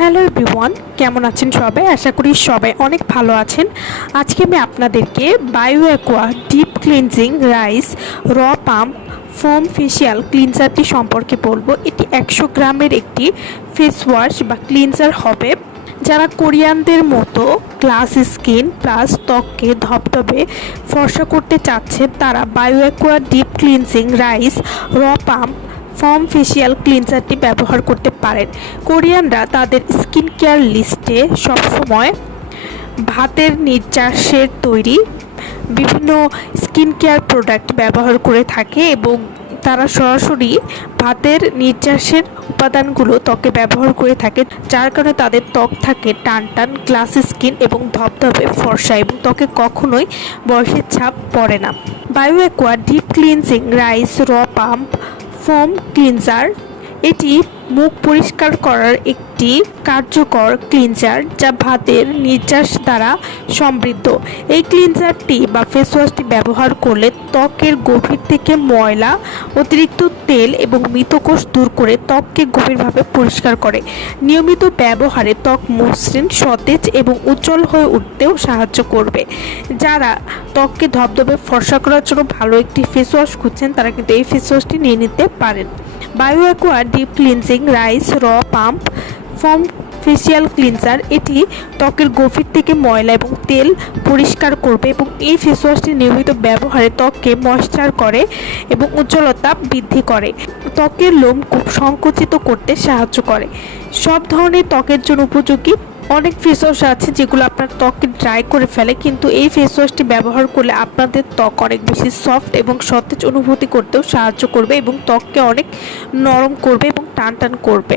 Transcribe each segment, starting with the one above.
Hello everyone, কেমন আছেন সবাই? আশা করি সবাই অনেক ভালো আছেন। আজকে আমি আপনাদেরকে Bio Aqua deep cleansing rice, raw pump, foam facial ক্লিনজারটি সম্পর্কে বলব। এটি একশো গ্রামের একটি ফেস ওয়াশ বা ক্লিনজার হবে। যারা কোরিয়ানদের মতো গ্লাস স্কিন প্লাস ত্বককে ধবধবে, ফর্সা করতে চাচ্ছেন, তারা Bio Aqua deep cleansing rice, raw pump foam facial ক্লিনজারটি ব্যবহার করতে পারেন। কোরিয়ানরা তাদের স্কিন কেয়ার লিস্টে সবসময় ভাতের নির্যাসের তৈরি বিভিন্ন স্কিন কেয়ার প্রোডাক্ট ব্যবহার করে থাকে এবং তারা সরাসরি ভাতের নির্যাসের উপাদানগুলো ত্বকে ব্যবহার করে থাকে, যার কারণে তাদের ত্বক থাকে টান টান, গ্লাস স্কিন এবং ধবধবে ফর্সা এবং ত্বকে কখনোই বয়সের ছাপ পড়ে না। Bio Aqua deep cleansing rice, raw pump foam cleanser এটি মুখ পরিষ্কার করার একটি কার্যকর ক্লিনজার যা ভাতের নির্যাস দ্বারা সমৃদ্ধ। এই ক্লিনজারটি বা ফেস ওয়াশটি ব্যবহার করলে ত্বকের গভীর থেকে ময়লা, অতিরিক্ত তেল এবং মৃতকোষ দূর করে ত্বককে গভীরভাবে পরিষ্কার করে। নিয়মিত ব্যবহারে ত্বক মসৃণ, সতেজ এবং উজ্জ্বল হয়ে উঠতেও সাহায্য করবে। যারা ত্বককে ধবধবে, ফর্সা করার জন্য ভালো একটি ফেস ওয়াশ খুঁজছেন, তারা কিন্তু এই ফেস ওয়াশটি নিয়ে নিতে পারেন। Bio Aqua deep cleansing rice raw pump foam facial cleanser এটি ত্বকের গভীর থেকে ময়লা এবং তেল পরিষ্কার করবে এবং এই ফেস ওয়াশটি নিয়মিত ব্যবহারে ত্বককে ময়শ্চার করে এবং উজ্জ্বলতা বৃদ্ধি করে। ত্বকের লোম খুব সংকুচিত করতে সাহায্য করে। সব ধরনের ত্বকের জন্য উপযোগী অনেক ফেস ওয়াশ আছে যেগুলো আপনার ত্বককে ড্রাই করে ফেলে, কিন্তু এই ফেস ওয়াশটি ব্যবহার করলে আপনাদের ত্বক অনেক বেশি সফট এবং সতেজ অনুভূতি করতেও সাহায্য করবে এবং ত্বককে অনেক নরম করবে এবং টান টান করবে।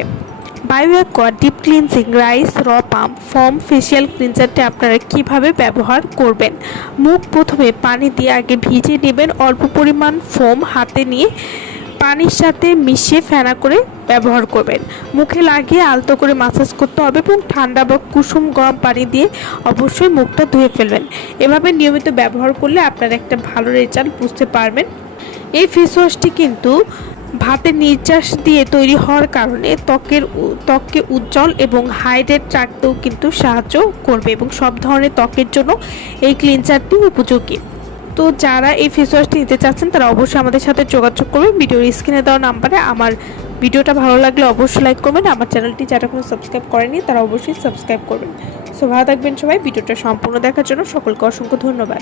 Bio Aqua deep cleansing rice raw pump foam facial ক্লিনজারটি আপনারা কীভাবে ব্যবহার করবেন? মুখ প্রথমে পানি দিয়ে আগে ভিজিয়ে নেবেন, অল্প পরিমাণ ফোম হাতে নিয়ে পানির সাথে মিশিয়ে ফেনা করে ব্যবহার করবেন। মুখে লাগিয়ে আলতো করে মাসাজ করতে হবে এবং ঠান্ডা বা কুসুম গরম পানি দিয়ে অবশ্যই মুখটা ধুয়ে ফেলবেন। এভাবে নিয়মিত ব্যবহার করলে আপনারা একটা ভালো রেজাল্ট বুঝতে পারবেন। এই ফেস ওয়াশটি কিন্তু ভাতের নির্যাস দিয়ে তৈরি হওয়ার কারণে ত্বকের ত্বককে উজ্জ্বল এবং হাইড্রেট রাখতেও কিন্তু সাহায্য করবে এবং সব ধরনের ত্বকের জন্য এই ক্লিনজারটি উপযোগী। তো যারা এই ফেস ওয়াশটি নিতে চাচ্ছেন, তারা অবশ্যই আমাদের সাথে যোগাযোগ করবেন। ভিডিওর স্ক্রিনে দেওয়া নাম্বারে আমার ভিডিওটা ভালো লাগলে অবশ্যই লাইক করবেন। আমার চ্যানেলটি যারা কোনো সাবস্ক্রাইব করেনি তারা অবশ্যই সাবস্ক্রাইব করবেন। সো ভালো থাকবেন সবাই। ভিডিওটা সম্পূর্ণ দেখার জন্য সকলকে অসংখ্য ধন্যবাদ।